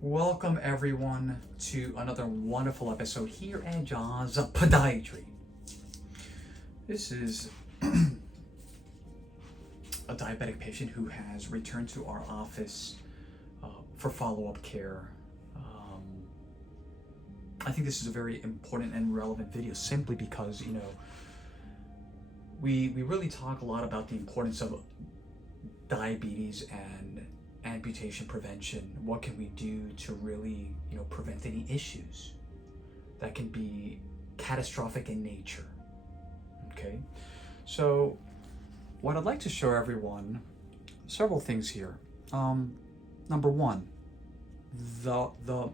Welcome everyone to another wonderful episode here at Doctors of Podiatry. This is a diabetic patient who has returned to our office for follow-up care. I think this is a very important and relevant video simply because, we really talk a lot about the importance of diabetes and amputation prevention. What can we do to really, prevent any issues that can be catastrophic in nature? Okay, so what I'd like to show everyone, several things here. Number one, the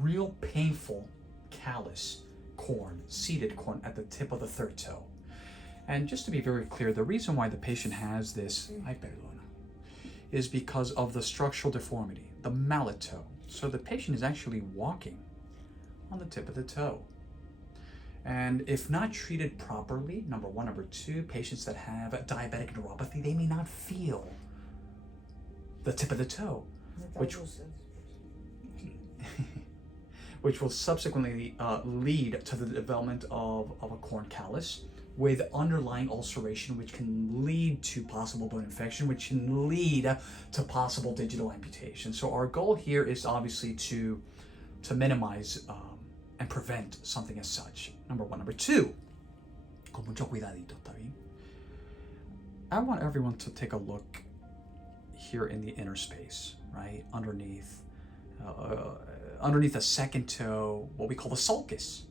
real painful callus corn, seated corn at the tip of the third toe. And just to be very clear, the reason why the patient has this, is because of the structural deformity, the mallet toe. So the patient is actually walking on the tip of the toe. And if not treated properly, number one. Number two, patients that have diabetic neuropathy, they may not feel the tip of the toe, which will subsequently lead to the development of a corn callus with underlying ulceration, which can lead to possible bone infection, which can lead to possible digital amputation. So our goal here is obviously to minimize and prevent something as such. Number one. Number two, con mucho cuidadito, ¿está bien? I want everyone to take a look here in the inner space, right? Underneath the second toe, what we call the sulcus.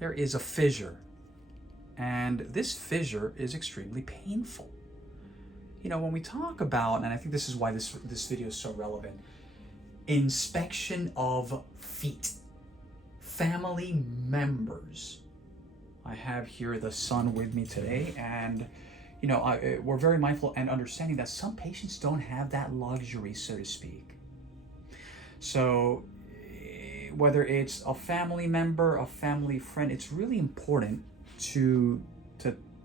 There is a fissure. And this fissure is extremely painful. When we talk about, and I think this is why this video is so relevant, inspection of feet, family members. I have here the son with me today, and we're very mindful and understanding that some patients don't have that luxury, so to speak. So whether it's a family member, a family friend, it's really important to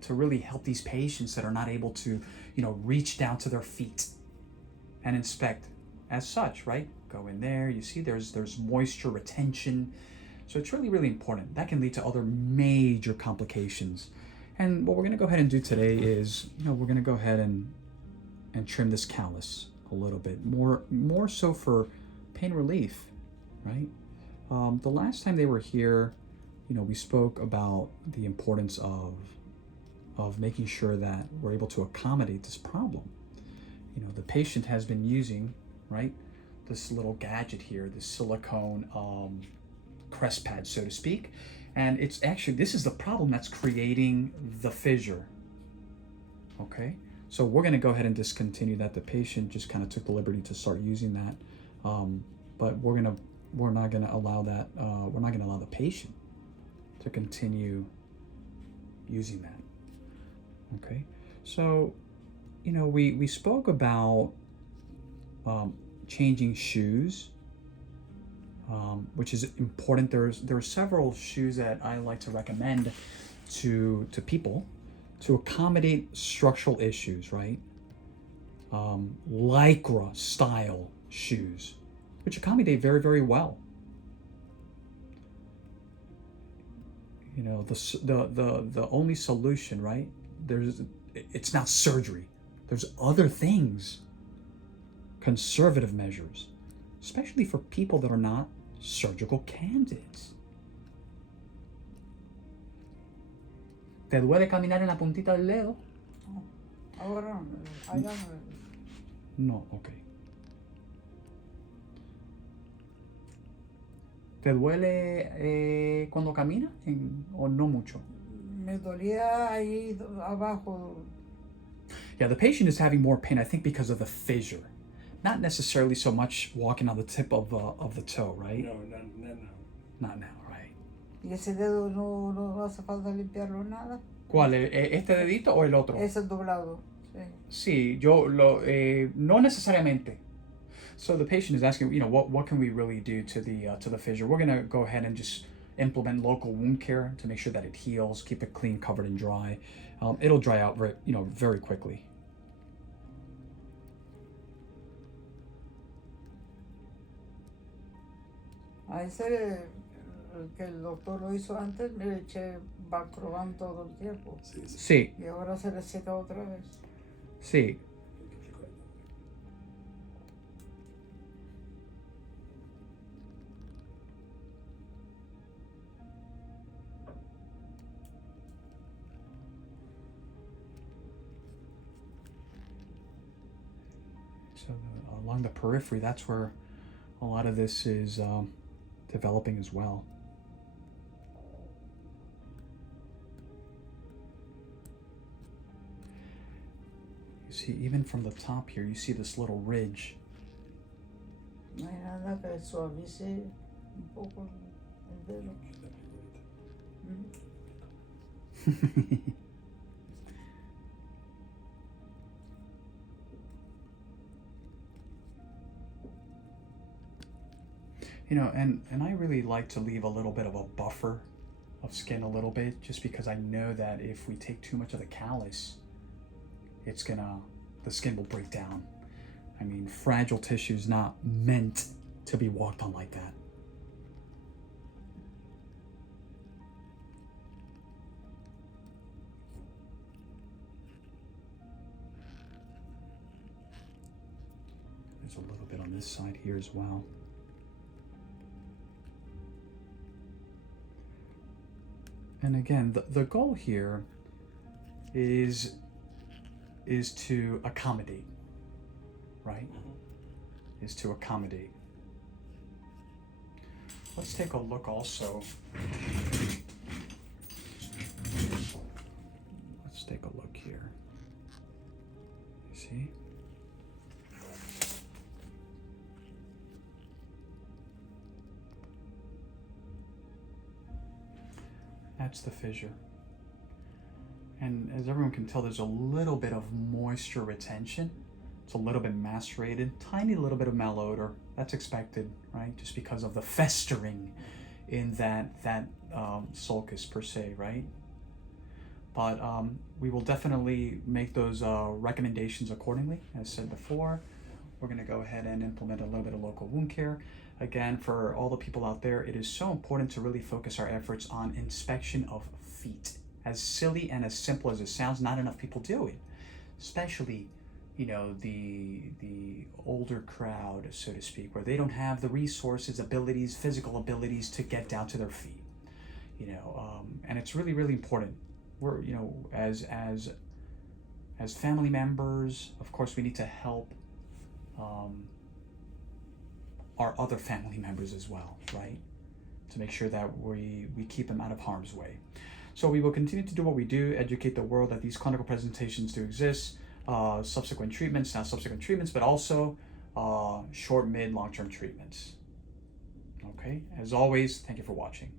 really help these patients that are not able to, reach down to their feet and inspect as such, right? Go in there, you see there's moisture retention. So it's really, really important. That can lead to other major complications. And what we're gonna go ahead and do today is, we're gonna go ahead and trim this callus a little bit, more so for pain relief, right? The last time they were here, we spoke about the importance of making sure that we're able to accommodate this problem. The patient has been using, right, this little gadget here, this silicone crest pad, so to speak. And it's actually, this is the problem that's creating the fissure. Okay, so we're gonna go ahead and discontinue that. The patient just kind of took the liberty to start using that. But we're not gonna allow that, we're not gonna allow the patient to continue using that. Okay, so we spoke about changing shoes, which is important. There are several shoes that I like to recommend to people to accommodate structural issues, right? Lycra style shoes, which accommodate very, very well. The only solution, right? It's not surgery. There's other things, conservative measures, especially for people that are not surgical candidates. ¿Te duele caminar en la puntita del dedo? Ahora, allá no, okay. ¿Te duele cuando camina o no mucho? me dolía ahí abajo. Yeah, the patient is having more pain, I think, because of the fissure. Not necessarily so much walking on the tip of the toe, right? No, not now. Not now, right? Y ese dedo no hace falta limpiarlo nada. ¿Cuál? ¿Este dedito o el otro? Ese doblado. Sí, Sí. no necesariamente. So the patient is asking, what can we really do to the fissure? We're gonna go ahead and just implement local wound care to make sure that it heals, keep it clean, covered, and dry. It'll dry out very quickly. A ese que el doctor lo hizo antes, le eché Bacroban todo el tiempo. Sí, Y ahora se le seca otra vez. sí. So along the periphery, that's where a lot of this is developing as well. You see, even from the top here, you see this little ridge. No hay nada que suavice un poco el dedo. You know, and I really like to leave a little bit of a buffer of skin a little bit, just because I know that if we take too much of the callus, the skin will break down. I mean, fragile tissue is not meant to be walked on like that. There's a little bit on this side here as well. And again, the goal here is to accommodate, right? Is to accommodate. Let's take a look also. Let's take a look here. You see? That's the fissure. And as everyone can tell, there's a little bit of moisture retention. It's a little bit macerated, tiny little bit of malodor. That's expected, right? Just because of the festering in that sulcus per se, right? But we will definitely make those recommendations accordingly. As said before, we're going to go ahead and implement a little bit of local wound care. Again, for all the people out there, it is so important to really focus our efforts on inspection of feet. As silly and as simple as it sounds, not enough people do it, especially, you know, the older crowd, so to speak, where they don't have the resources, abilities, physical abilities to get down to their feet, you know, and it's really, really important. We're, you know, as family members, of course, we need to help our other family members as well, right? To make sure that we keep them out of harm's way. So we will continue to do what we do, educate the world that these clinical presentations do exist, subsequent treatments, but also short, mid, long-term treatments. Okay, as always, thank you for watching.